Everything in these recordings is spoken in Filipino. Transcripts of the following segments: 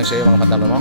na sa'yo mga matano mo.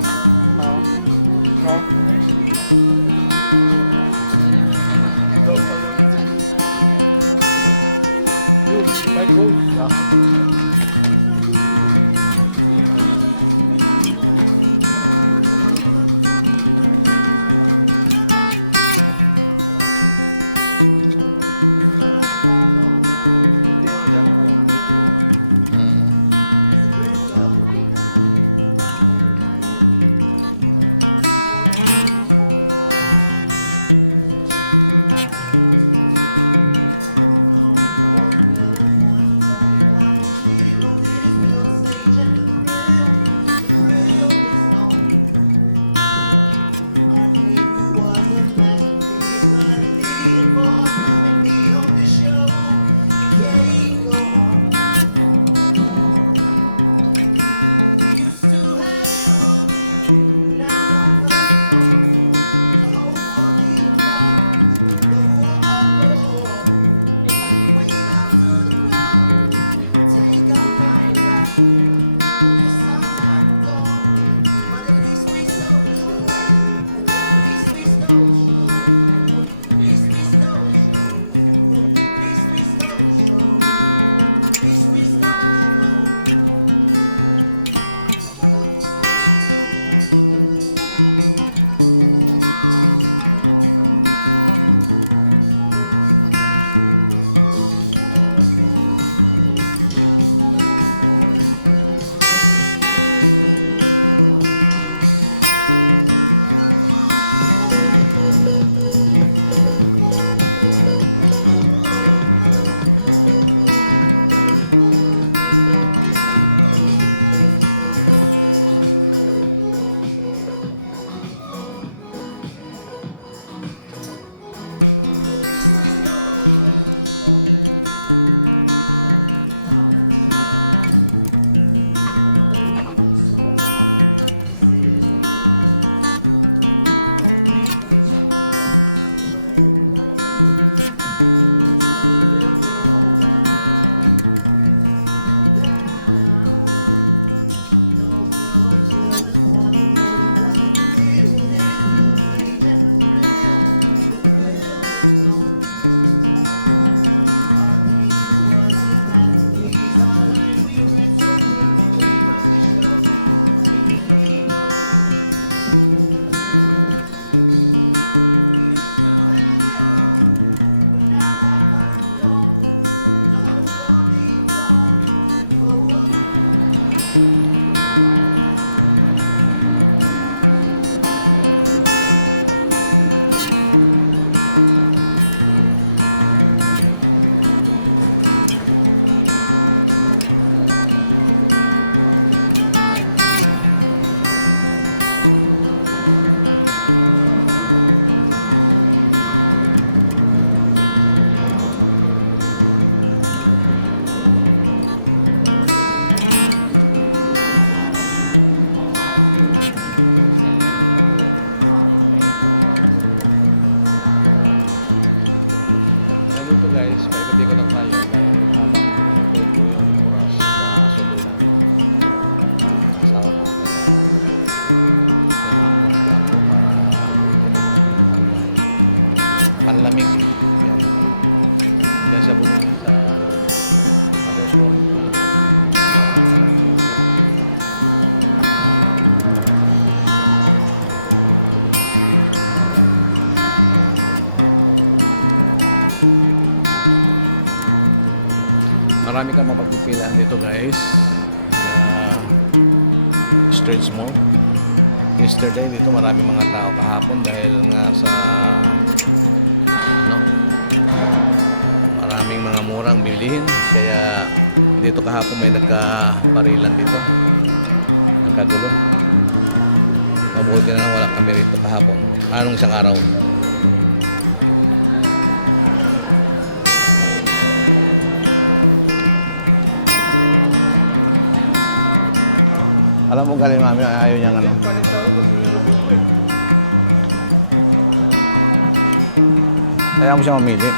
Kaya mo siya mamili.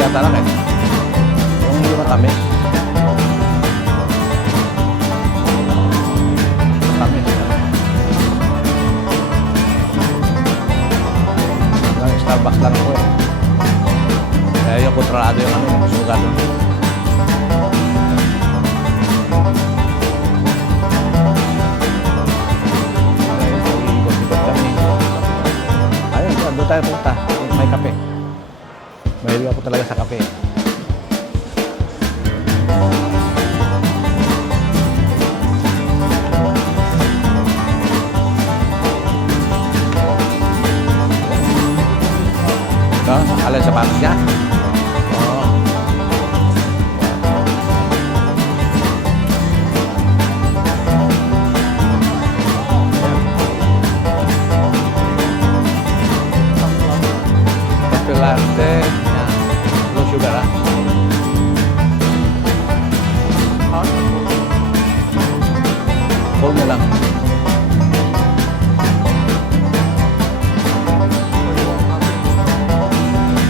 siya talaga eh. Yung hindi matamis. Matamis siya. Ang Starbucks lang po eh. Kaya yung kontrado yung ano, yung sugar nun. Ayun, doon tayo punta. May kape. Mahilig ako talaga sa kape. Ito, alin sa patas niya? Oo. Kape latte. No sugar, ah. Full mo lang.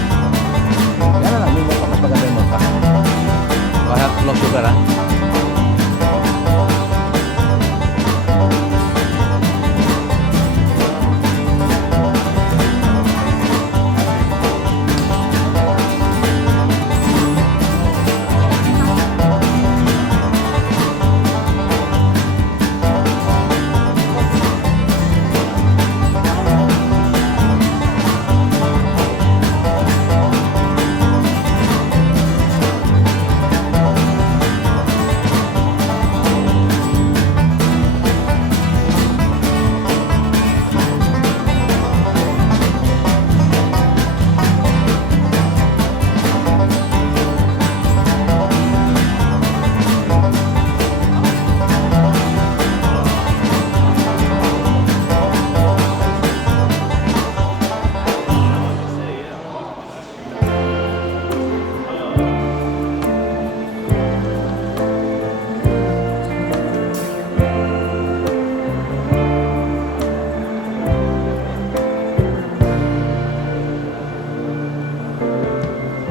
Yan na lang, hindi mo pa maganda yung mukha. Parang no sugar, ah.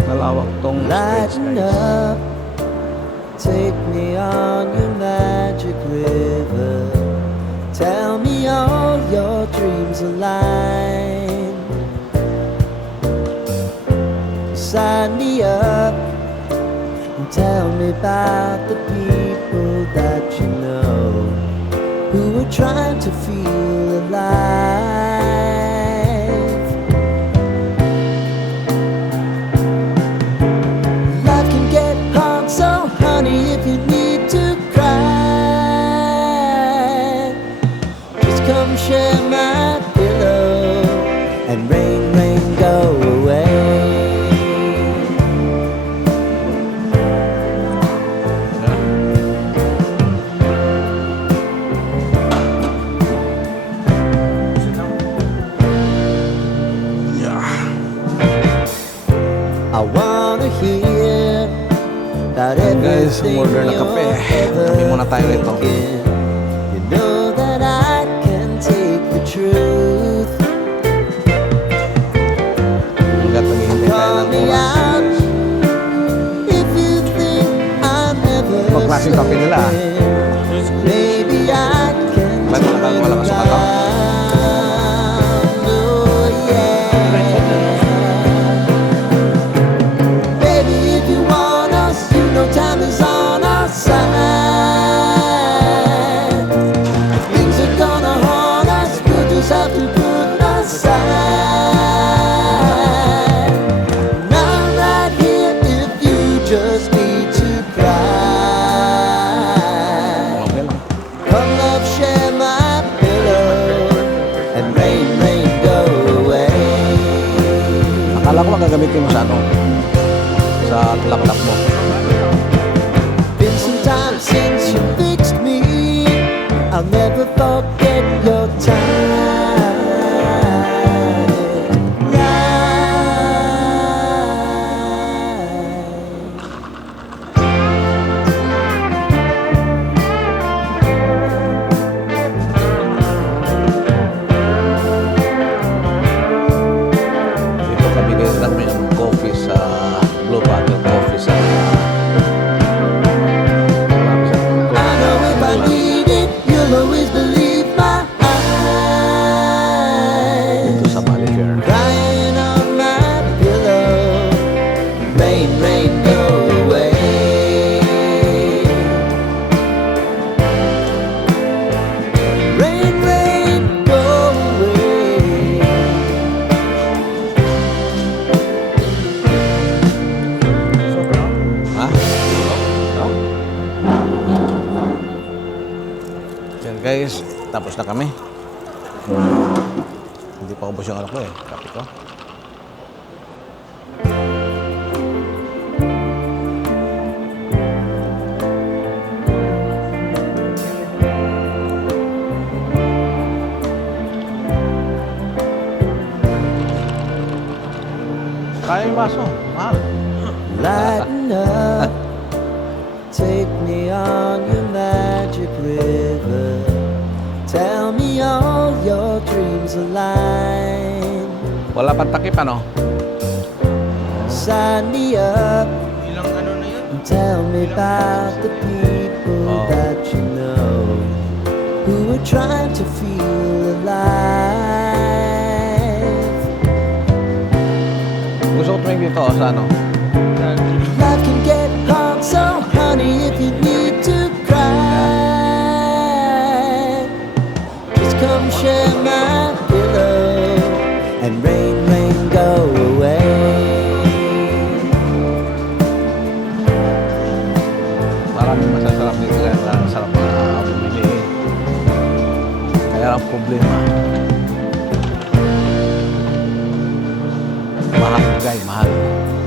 Malawak tong Lighten up, take me on your magic river. Tell me all your dreams align. Sign me up and tell me about the people that you know who are trying to feel alive. Come share my pillow and rain, rain, go away. I wanna hear that Guys, everything order na kape. you're Kape muna tayo ever ito. thinking. You know that I can take the truth. Hanggat naghihintay tayo Call ng me oras. out if you think I'm never Ibang klaseng kape nila, ah. something. Maybe I can Ba't wala ka sumataw? Oh, yeah. Baby, if you want us, you know time is on our side. Things are gonna haunt us, we'll just have to put aside. And I'm right here if you just need to cry. guys, tapos na kami. Hindi pa ubos yung alak ko eh. Kape ko. Kaya yung baso. Mahal. Lighten up, take me on your magic river. Tell me all your dreams align. Wala pang takip ano? Sign me up and tell me about the people Oh. that you know who are trying to feel alive. Gusto ko try dito sa ano? Life can get hard, so honey, if you need to cry, just come share my pillow and rain, rain, go away. Maraming masasarap dito sa sarap na bumili. Kaya ang problema. Mahal guys, mahal.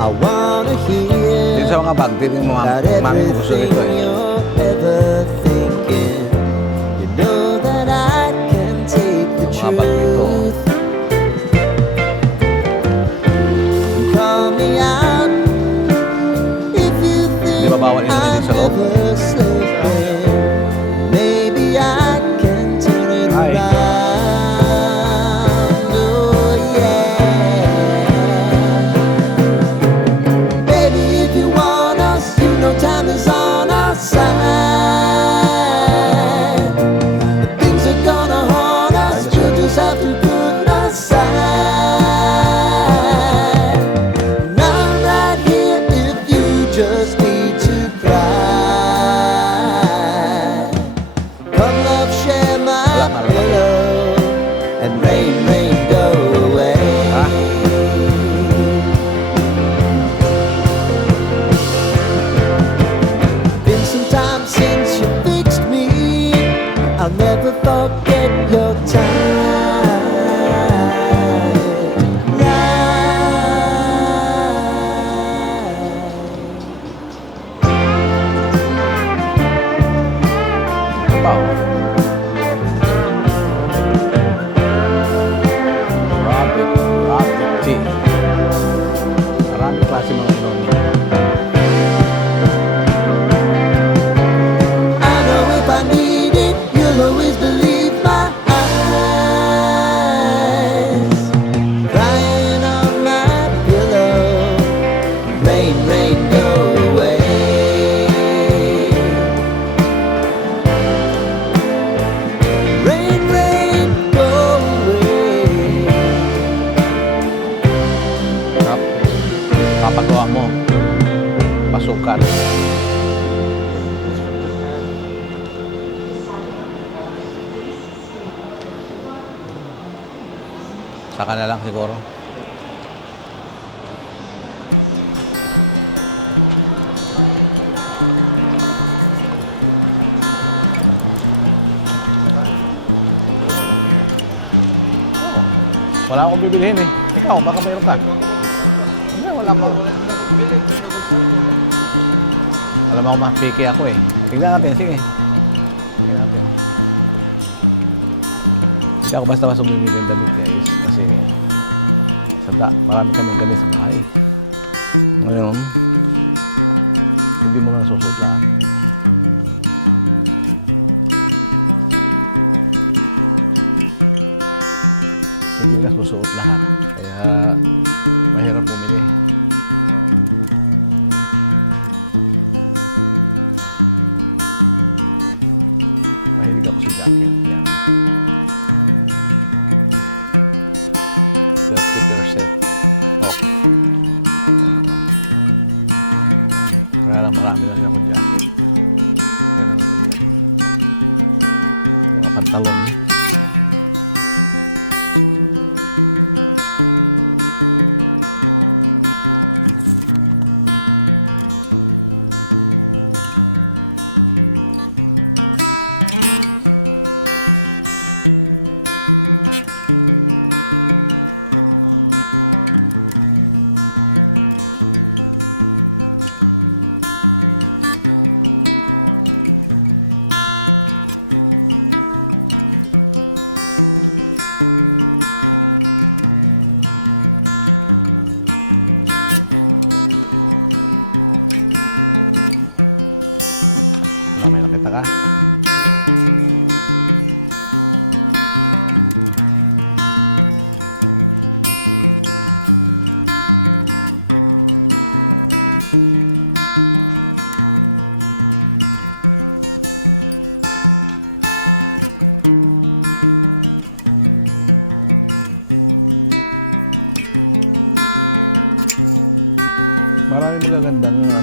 I wanna Dito hear sa mga bag, dito yung mga about mami ko gusto everything dito eh. you're ever thinking. You know that I can take the Mga bag dito. truth. Call me out if you think Di ba bawal inumin I'm din sa loob? ever slipping. Maybe I can turn it Hi. around. Oh yeah. Baby, if you want us, you know time is on our side. If things are gonna haunt us, we'll just have to put aside. And I'm right here if you just need to cry. Come love, share my pillow, and rain, rain, go away. Been some time since you fixed me. I'll never forget your Tropic tea. Maraming klase mga inom. I know if I need it, you'll always believe my eyes. Crying on my pillow, rain, rain, go away. Rain, rain, go away. Papagawa mo. Pasukan. Saka na lang siguro. Wala akong bibilihin eh. Ikaw, baka mayroon ka. Hindi, wala ko. Alam ako, Mickey ako eh. Tingnan natin, sige. Tingnan natin. Hindi ako basta-basta bumibili dito guys. Kasi marami na bumibili sa bahay. Ngayon, hindi mo na susundaan. Hindi na susuot lahat. Kaya mahirap bumili. Mahilig ako sa jacket. Yan.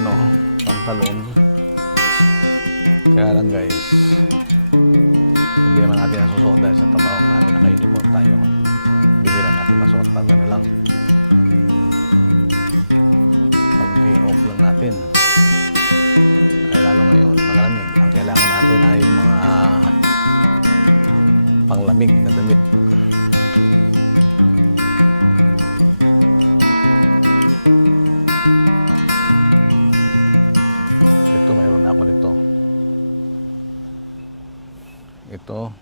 ano, talong. Kaya lang guys, hindi naman natin nasusuot dahil sa trabaho na nakainipot tayo. Hindi na natin masuot na lang. I-off lang natin. Lalo ngayon, malamig. Ang kailangan natin ay panglamig na damit. Ito.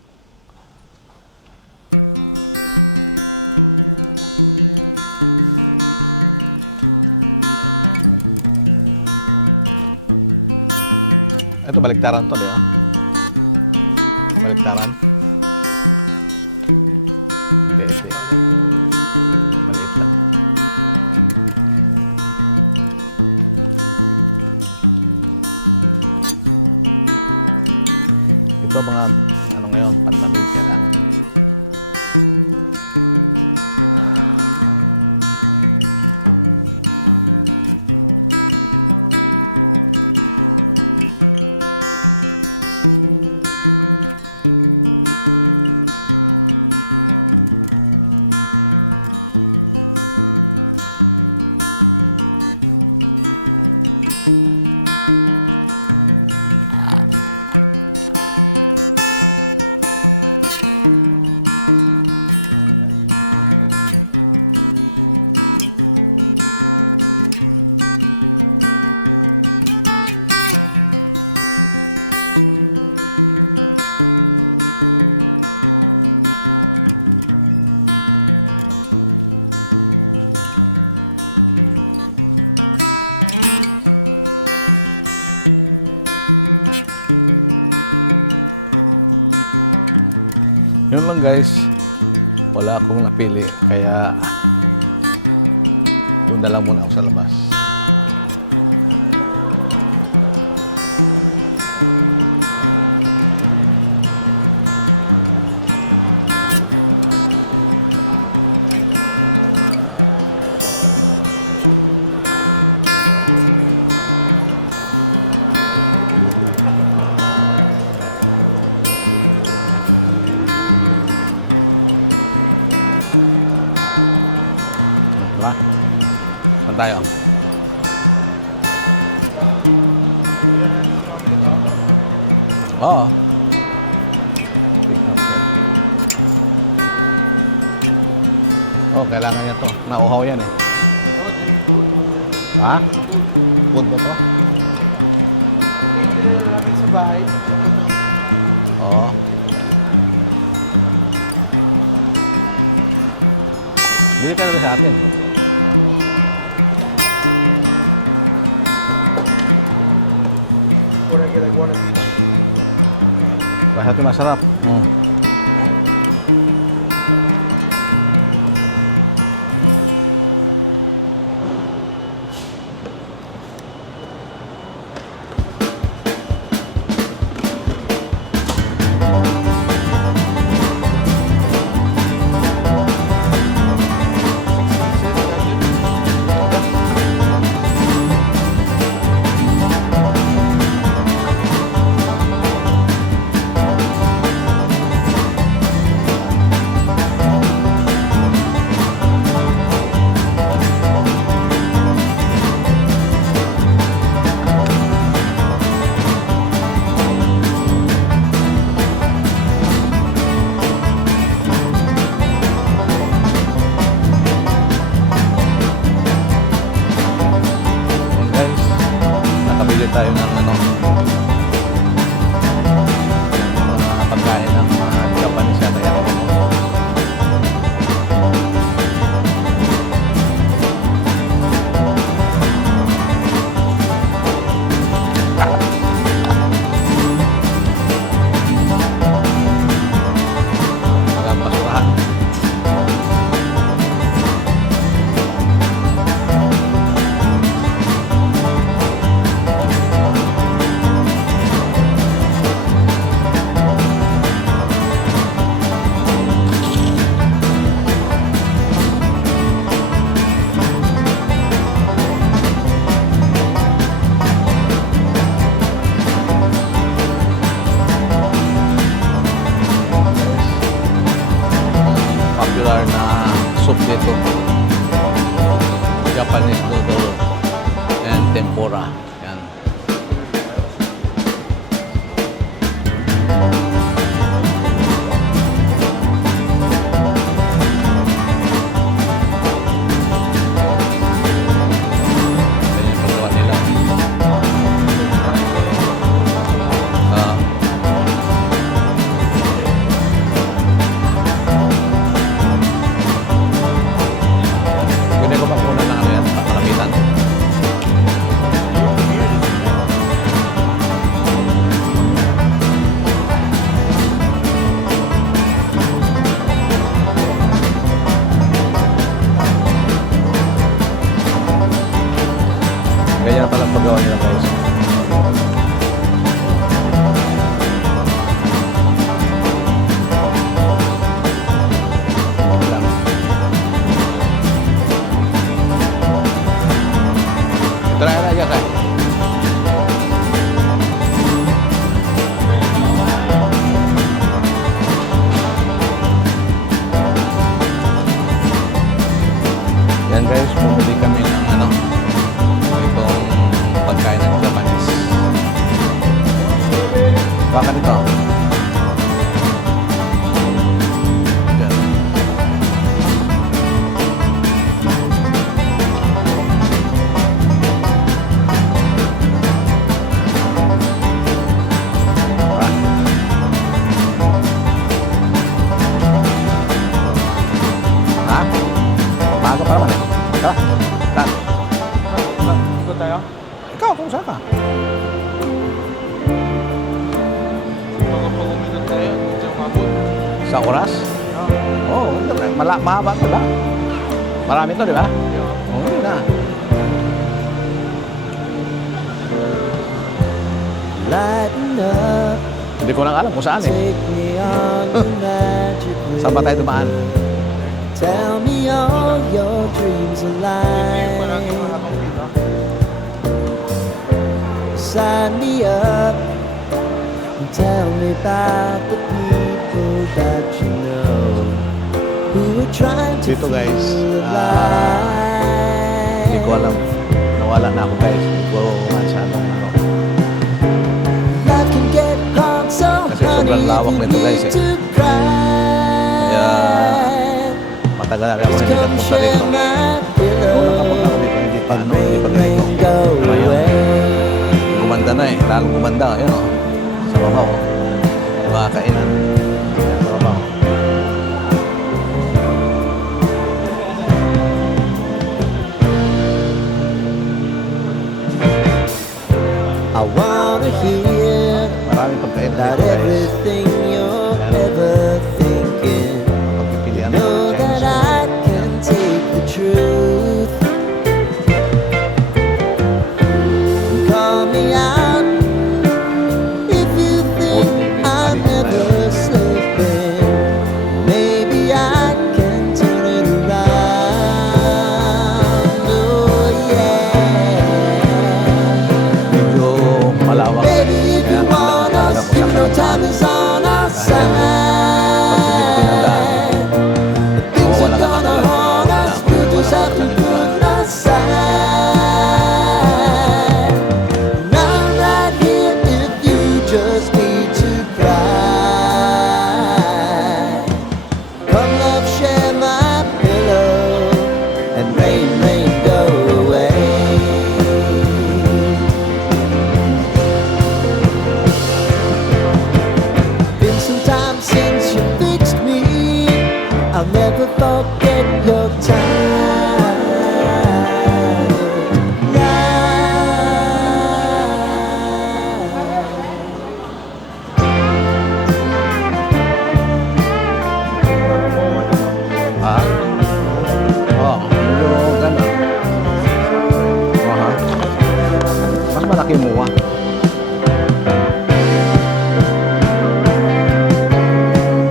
Ito baliktaran to, di ba? Baliktaran. Hindi, hindi. Maliit lang. Ito mga ano ngayon, panlamig kailangan. Yun lang guys, wala akong napili kaya dala muna ako sa labas. Diba? Saan tayo? Oo. Oh, kailangan niya to. Nauhaw yan eh. Ha? Bunto to? Oo. Bili ka na sa atin. Masarap, masarap. Tayo ng ano, mga pagkain ng mga Japanese yata yan. Walang basurahan. guys. Yan. Try na yan tayo. Yan guys, pumuli kami ng itong pagkain ng Japanese. Baka nito. Yan. Ha? Maaga pa naman eh. Ha? Saan? Ito tayo? Ikaw, kung saan ka? Pag-uminom tayo. Sa oras? Oo, mahaba ito ba? Marami ito, di ba? Oo, yun na. Lighten up, Hindi ko lang alam kung saan eh. take me on your magic Saan ba tayo way. dumaan? Tell me all your dreams alive. Sign me up and tell me about the people that you know who are trying to Dito, guys, feel alive. Hindi ko alam. Nawala na ako guys. Hindi ko masyadong ano. I can get hard, so Kasi sobrang honey, lawak if you nito, guys, need eh. to cry. Kaya matagal na rin kasi Come nagpunta share dito. my Kung nakapunta pillow ko dito, hindi pa and ano, hindi rain, pa rain, ganito. go Ayun. away. Gumanda na eh. Lalong gumanda. Ayun o. Sa baba o. Mga kainan. Sa baba o. I wanna hear Maraming pagkain about dito guys. everything you're ever thinking. Pilihan ng Know that Chinese. I can take the truth. Call me out if you think I'm never slipping. Maybe I can turn it around. Oh yeah. Medyo malawak. Baby, if you want us, you know time is on our side. Things are gonna haunt us, we just have to put aside. And I'm right here if you just need to cry. Come love, share my pillow, and rain, rain, go away. Been some time since you fixed me. I'll never forget your time. Ha? Oo. Medyo gano'n. Oo ha. Mas malaki yung muwa.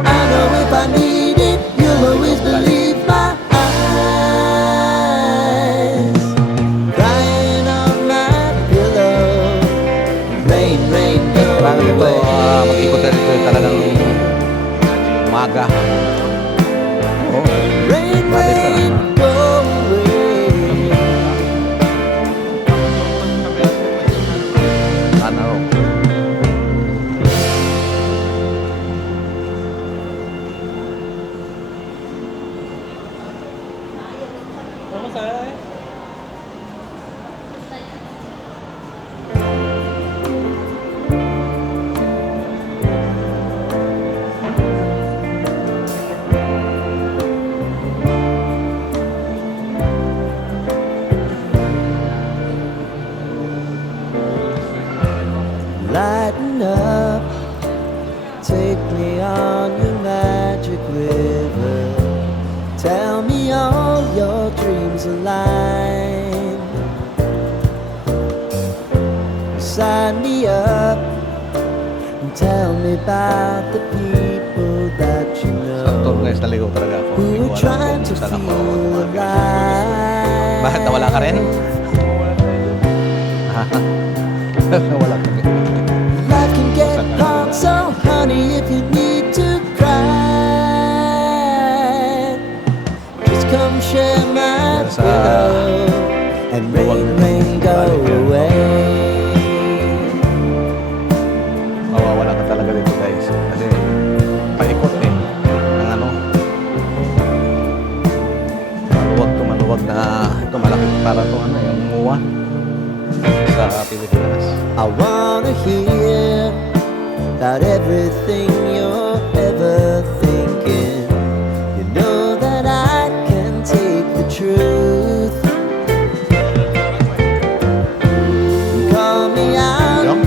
I know if I need it, you'll always believe my eyes. Crying on my pillow. Rain, rain, go Kailangan ito, away. mag-ikot na rito talagang umaga. Oo. Rain, Bakit ba? rain, go away. Ano? Ano sa'yo? Lighten up, take me on your magic river. Tell me all your dreams align. sign me up and tell me about the people that you Sa tour know guys, naligo talaga ako. who Hindi ko are alam trying kung to saan ako. feel alive. Bakit nawala ka rin? Nawala ka rin. Life can get hard, so honey, if you need to cry, just come share my Sa- pillow and rain, go away. Mawawala ka talaga dito guys. Kasi paikot eh. Ang ano. Maluwag na ito malaki para ito ano, yung muwa sa Pilipinas. I wanna hear about everything you're ever thinking. You know that I can take the truth. Call me out Yung?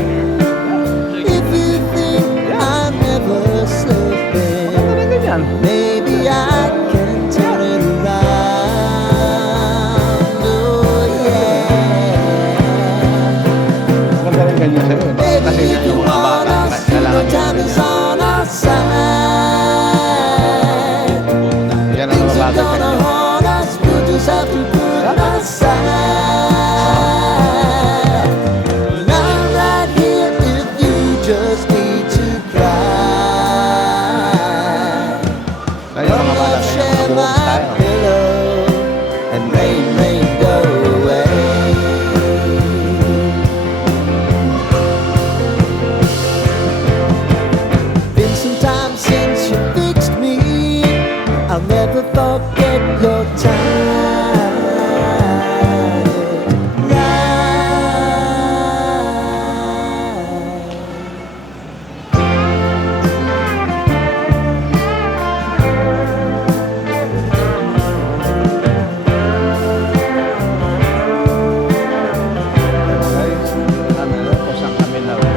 if you think I'm never slipping. Ano ganyan? Maybe I can turn it around. Oh yeah. Maganda rin ganyan sa'yo eh. Baby, Kasi if you yung mga want bata, us, kailangan the time is on our side. yan ang Things mga are bata gonna sa'yo. haunt us, we just have to put aside. And I'm right here if you just need to cry. Kaya yung mga bata Love, sa'yo, share mabuhos my tayo. pillow and rain, go away. Been some time since you fixed me. I'll never forget your time. Guys, ano, kung saan kami na ano,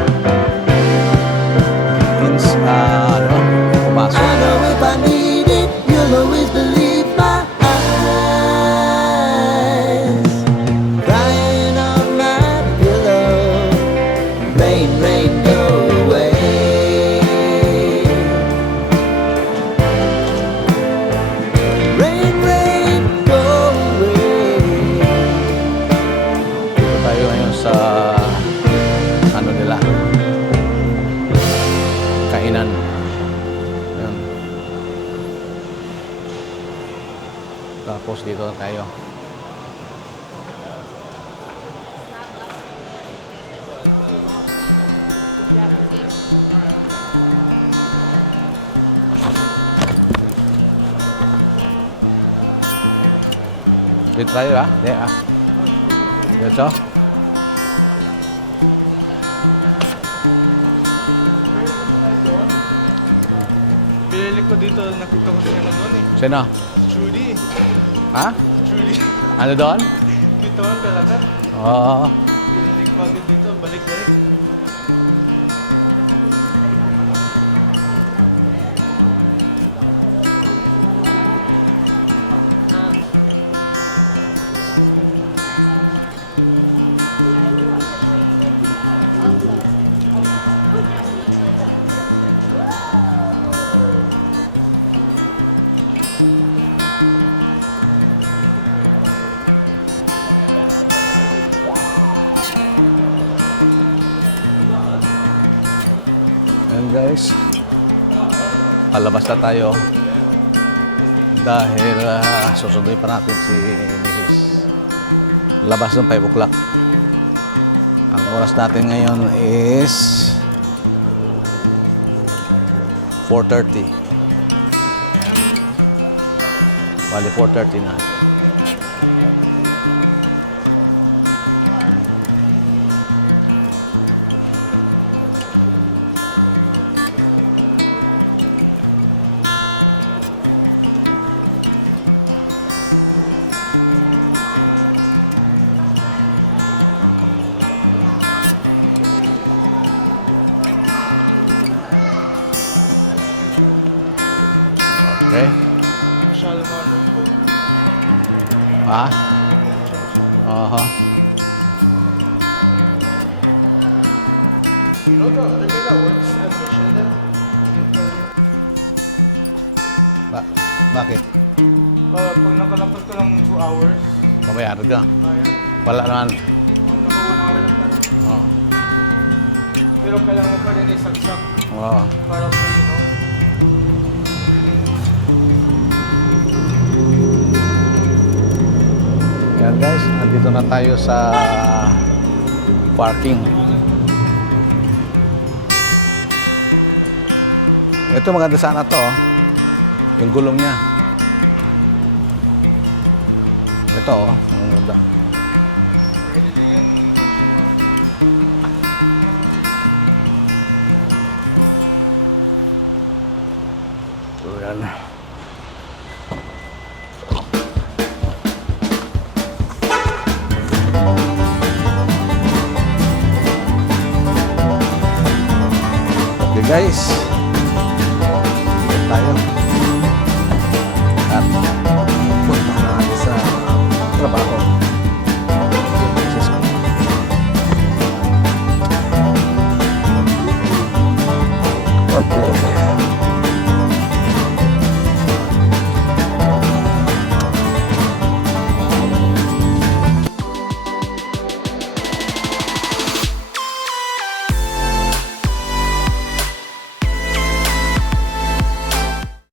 pumasok. I know if I need it, you'll always believe my eyes. Crying on my pillow, rain, go away. Rain, go away. Dito tayo ngayon sa ano nila kainan. Ayan. Tapos dito na tayo. Dito tayo ah. Dito. Pinili ko dito, nakita ko siya naman eh. Sino? Judy. Ha? Judy. Ano doon? Dito ang talaga. Oo. Pinili ko ako dito, balik na rin. Ayan guys. Palabas na tayo. Dahil susunduin pa natin si Iris. Labas ng 5 o'clock. Ang oras natin ngayon is 4:30. Bali 4:30 na. Okay? Siya naman. Ah? Bakit? Pag nakalapot ko lang 2 hours. Mabayari ka. Wala naman. Pero kailangan pa rin isang-sak. Oh. Para Yan guys, andito na tayo sa parking. Ito maganda sana to, oh. Yung gulong niya. Ito, oh. Ang ganda. So, yan. Okay guys,